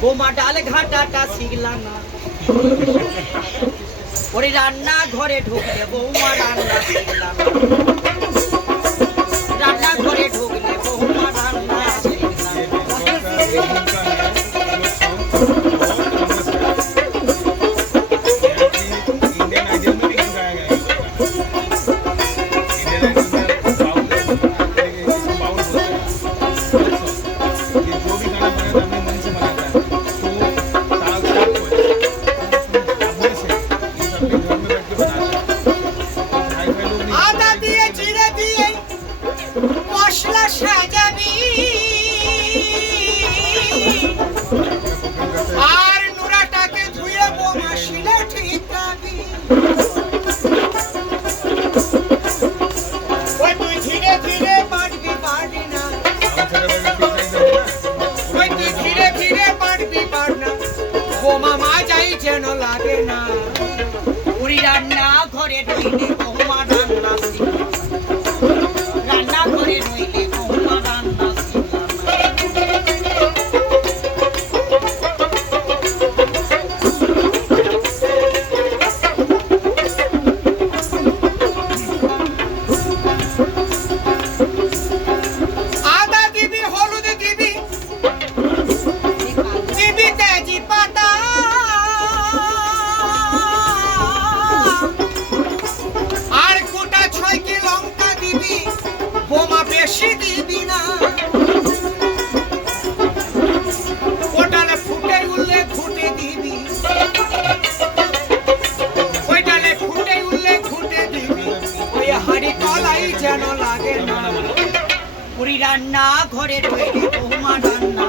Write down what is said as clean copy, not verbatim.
বোমা ডাল ঘাটাটা শিখলা না ওরে রান্না ঘরে ঢুকলে বৌমা রান্না শিখলা না রান্না ঘরে ঢুকলে বৌমা রান্না শিখলা আর নুরাটাকে ধুয়ে বোমা শিলে ঠিকাবি ওই তুই ধীরে ধীরে বাড়বি বাড়বি না ওই তুই ধীরে ধীরে বাড়বি বাড় না বোমা মা যাই যেন লাগে না পুরি রান্না ঘরে রইলে বোমা রান্না রান্না ঘরে রইলে বোমা রান্না বোমা বেশি দিবি না ওটালে ফুটে উঠলে ঘুটে দিবি ওইটালে ফুটে উঠলে ঘুটে দিবি ওই হাড়ি তলাই যেন লাগে না পুরি রান্না ঘরে রইলে বোমা রান্না